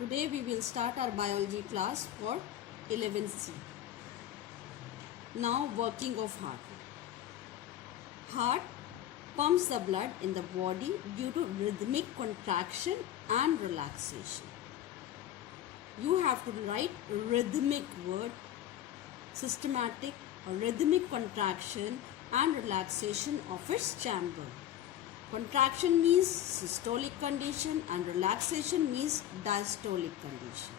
Today we will start our biology class for 11C. Now working of heart. Heart pumps the blood in the body due to rhythmic contraction and relaxation. You have to write rhythmic word, systematic or rhythmic contraction and relaxation of its chamber. Contraction means systolic condition and relaxation means diastolic condition.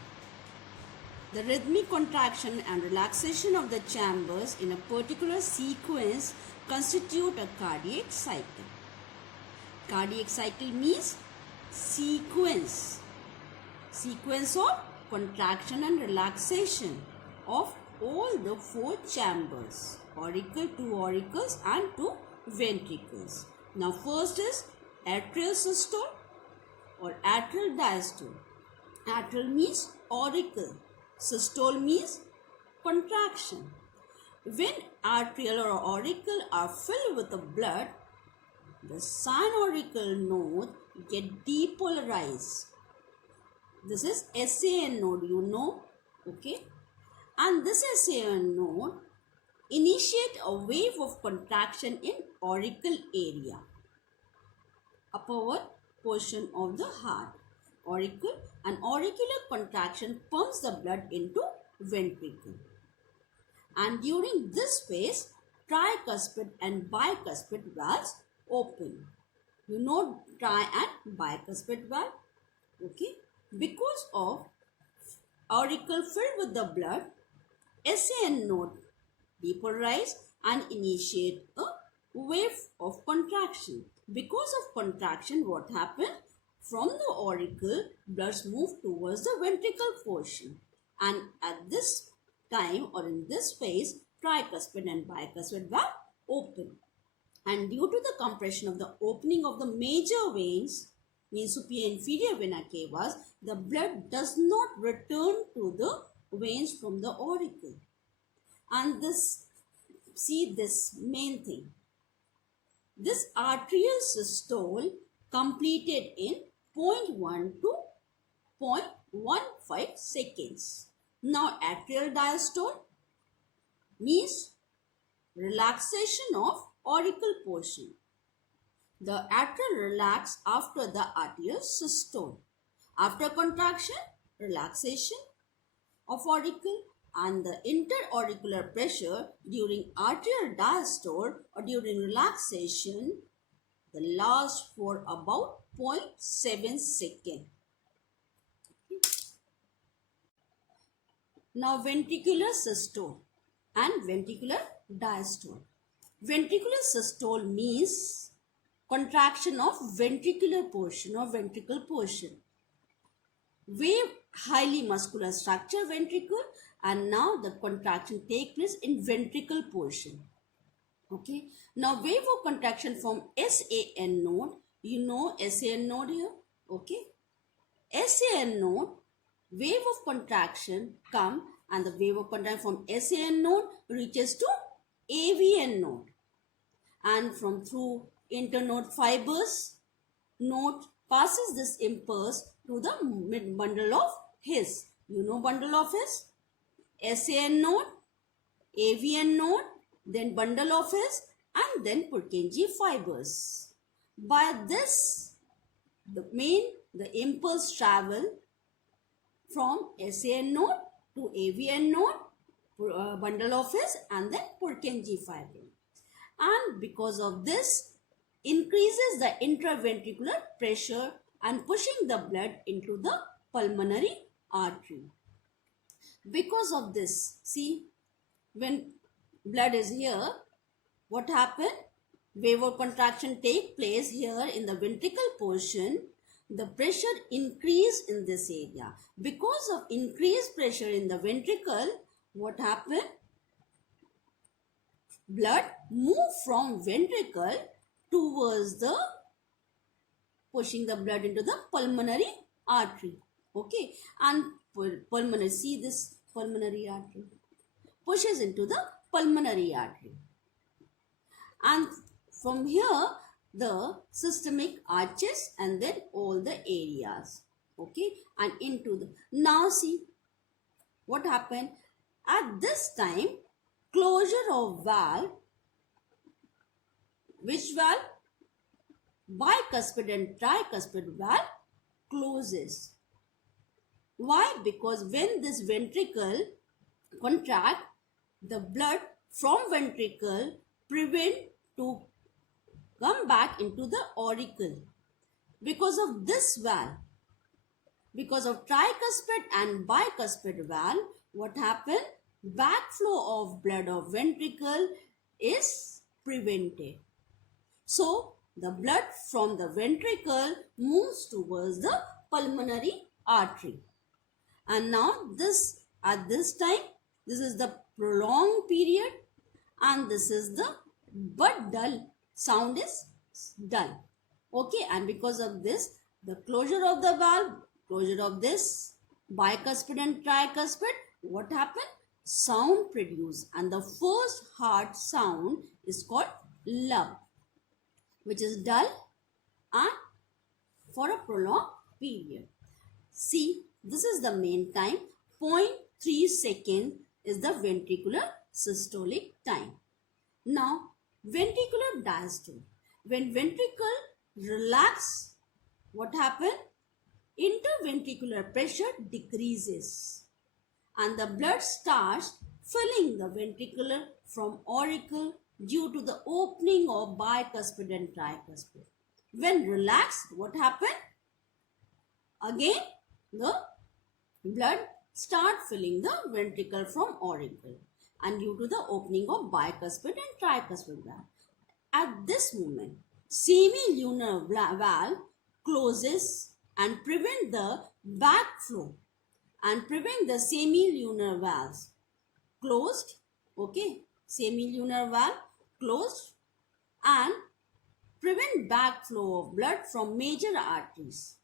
The rhythmic contraction and relaxation of the chambers in a particular sequence constitute a cardiac cycle. Cardiac cycle means sequence of contraction and relaxation of all the four chambers, auricle, two auricles and two ventricles. Now first is atrial systole or atrial diastole. Atrial means auricle, systole means contraction. When atrial or auricle are filled with the blood, the synaurical node get depolarized. This is SAN node, you know, okay? And this SAN node initiate a wave of contraction in auricle area, upper portion of the heart, auricle, and auricular contraction pumps the blood into ventricle. And during this phase, tricuspid and bicuspid valves open. You know tri and bicuspid valve, okay? Because of auricle filled with the blood, SAN node depolarize and initiate a wave of contraction. Because of contraction, what happened? From the auricle, blood moves towards the ventricle portion. And at this time or in this phase, tricuspid and bicuspid valve open. And due to the compression of the opening of the major veins, means superior inferior vena cavas, the blood does not return to the veins from the auricle. And this, see this main thing. This arterial systole completed in 0.1 to 0.15 seconds. Now atrial diastole means relaxation of auricle portion. The atrial relax after the arterial systole. After contraction, relaxation of auricle, and the interauricular pressure during arterial diastole or during relaxation, the lasts for about 0.7 seconds. Now ventricular systole and ventricular diastole. Ventricular systole means contraction of ventricular portion or ventricle portion. Wave highly muscular structure ventricle, and now the contraction take place in ventricle portion. Okay. Now wave of contraction from SAN node. You know SAN node here. Okay. SAN node, wave of contraction come and the wave of contraction from SAN node reaches to AVN node. And from through internode fibers, node passes this impulse to the mid bundle of His. You know bundle of His? SAN node, AVN node, then bundle of His, and then Purkinje fibers. By this, the impulse travel from SAN node to AVN node, bundle of His, and then Purkinje fiber. And because of this, increases the intraventricular pressure and pushing the blood into the pulmonary artery. Because of this, see, when blood is here, what happened? Wave of contraction take place here in the ventricle portion. The pressure increase in this area. Because of increased pressure in the ventricle, what happened? Blood move from ventricle towards the pushing the blood into the pulmonary artery. Okay, and pulmonary, see this pulmonary artery pushes into the pulmonary artery, and from here the systemic arches and then all the areas. Okay, and into the, now see what happened at this time. Closure of valve, which valve? Bicuspid and tricuspid valve closes. Why? Because when this ventricle contract, the blood from ventricle prevent to come back into the auricle. Because of this valve, because of tricuspid and bicuspid valve, what happened? Backflow of blood of ventricle is prevented. So the blood from the ventricle moves towards the pulmonary artery. And now this, at this time, this is the prolonged period, and this is the, but dull, sound is dull. Okay, and because of this, the closure of the valve, closure of this bicuspid and tricuspid, what happened? Sound produced, and the first heart sound is called lub, which is dull and for a prolonged period. See, this is the main time. 0.3 seconds is the ventricular systolic time. Now, ventricular diastole. When ventricle relax, what happens? Interventricular pressure decreases and the blood starts filling the ventricle from auricle due to the opening of bicuspid and tricuspid. When relaxed, what happens? Again, the blood start filling the ventricle from auricle and due to the opening of bicuspid and tricuspid valve. At this moment, semilunar valve closes and prevent the backflow and prevent the semilunar valves closed. Okay, semilunar valve closed and prevent backflow of blood from major arteries,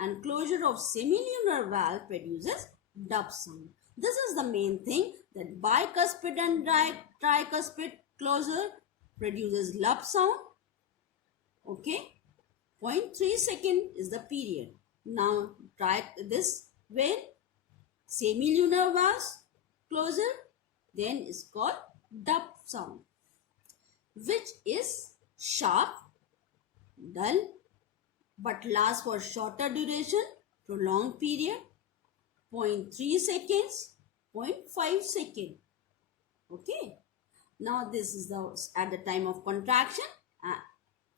and closure of semilunar valve produces dub sound. This is the main thing, that bicuspid and tricuspid closure produces lub sound. Okay, 0.3 second is the period. Now try this, when semilunar valves closure, then is called dub sound, which is sharp, dull, but lasts for shorter duration, prolonged period, 0.3 seconds, 0.5 second. Okay. Now this is the, at the time of contraction,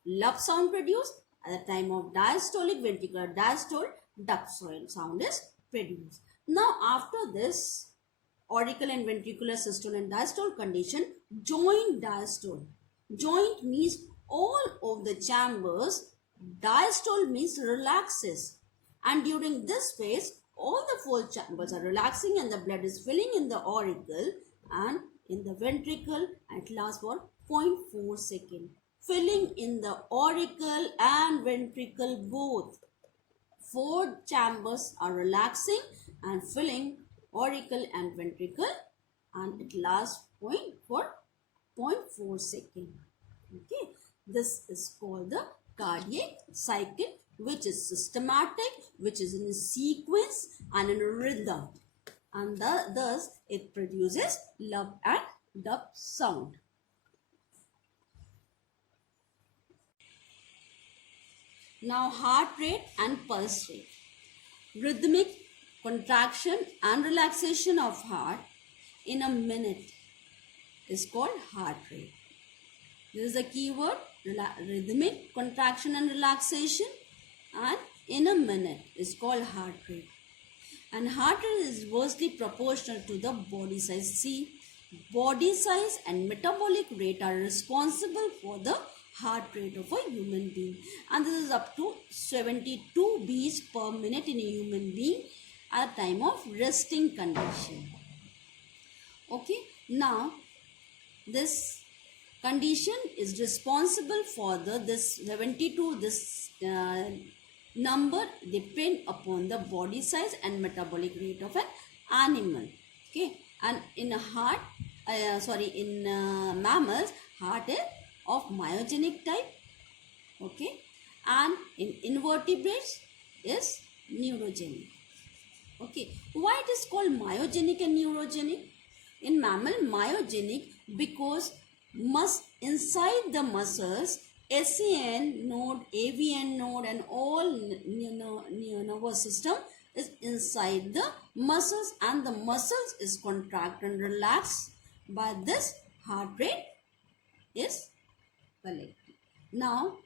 lub sound produced. At the time of diastolic, ventricular diastole, dub sound is produced. Now after this auricle and ventricular systole and diastole condition, joint diastole. Joint means all of the chambers, diastole means relaxes, and during this phase all the four chambers are relaxing and the blood is filling in the auricle and in the ventricle, and it lasts for 0.4 seconds. Filling in the auricle and ventricle both. Four chambers are relaxing and filling auricle and ventricle, and it lasts for 0.4 seconds. Okay, this is called the cardiac cycle, which is systematic, which is in a sequence and in a rhythm, and thus it produces lub and dub sound. Now heart rate and pulse rate. Rhythmic contraction and relaxation of heart in a minute is called heart rate. This is the keyword, rhythmic contraction and relaxation, and in a minute is called heart rate. And heart rate is inversely proportional to the body size. See, body size and metabolic rate are responsible for the heart rate of a human being, and this is up to 72 beats per minute in a human being at the time of resting condition. Okay, now this condition is responsible for this 72, this number depend upon the body size and metabolic rate of an animal. Okay, and in a heart, in mammals, heart is of myogenic type. Okay, and in invertebrates is neurogenic. Okay, why it is called myogenic and neurogenic? In mammal, myogenic because inside the muscles, SAN node, AVN node, and all nervous system is inside the muscles, and the muscles is contract and relax. By this, heart rate is collected. Now,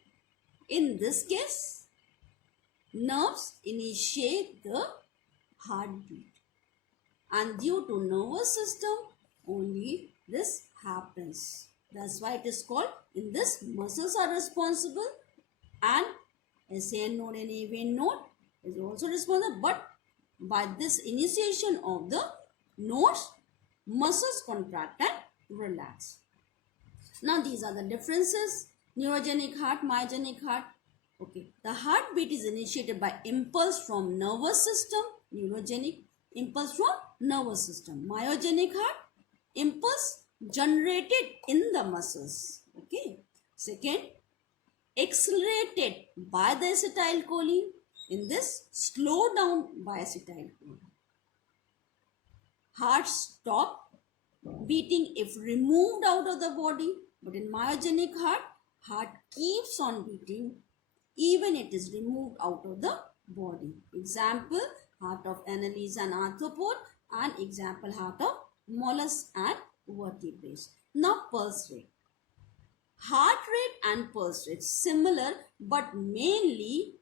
in this case, nerves initiate the heartbeat, and due to nervous system only this happens. That's why it is called, in this muscles are responsible and SAN node and AVN node is also responsible, but by this initiation of the nodes, muscles contract and relax. Now these are the differences: neurogenic heart, myogenic heart. Okay, the heartbeat is initiated by impulse from nervous system, neurogenic, impulse from nervous system. Myogenic heart, impulse generated in the muscles. Okay. Second, accelerated by the acetylcholine. In this, slow down by acetylcholine. Heart stop beating if removed out of the body, but in myogenic heart keeps on beating even it is removed out of the body. Example, heart of annelise and arthropod, and example, heart of mollusk and vertebrates. Now pulse rate. Heart rate and pulse rate similar, but mainly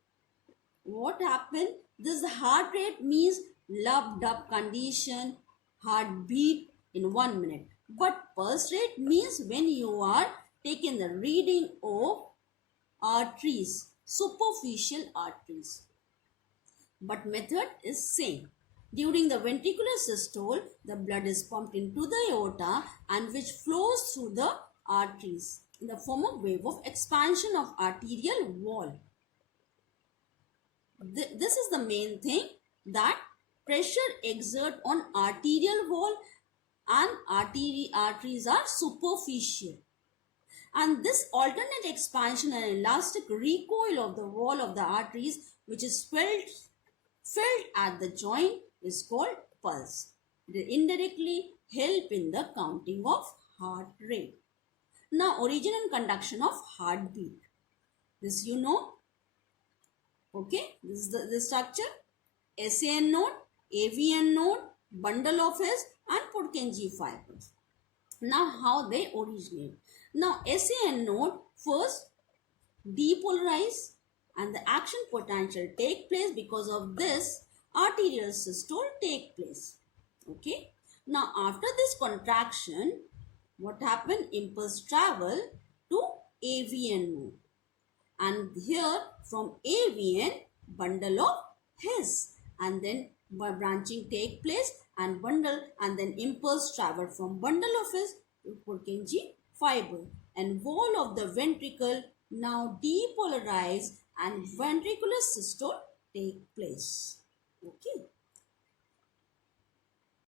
what happened, this heart rate means loved up condition, heartbeat in 1 minute, but pulse rate means when you are taking the reading of arteries, superficial arteries, but method is same. During the ventricular systole, the blood is pumped into the aorta and which flows through the arteries in the form of wave of expansion of arterial wall. This is the main thing, that pressure exert on arterial wall and arteries are superficial. And this alternate expansion and elastic recoil of the wall of the arteries, which is felt at the joint, is called pulse. It indirectly help in the counting of heart rate. Now, origin and conduction of heartbeat. This you know. Okay, this is the structure. SAN node, AVN node, bundle of hairs, and Purkinje fibers. Now, how they originate? Now, SAN node first depolarize and the action potential take place. Because of this, arterial systole take place. Okay. Now, after this contraction, what happened? Impulse travel to AVN node. And here from AVN, bundle of his, and then branching take place and bundle, and then impulse travel from bundle of his to Purkinje fiber, and wall of the ventricle now depolarize and ventricular systole take place. Okay.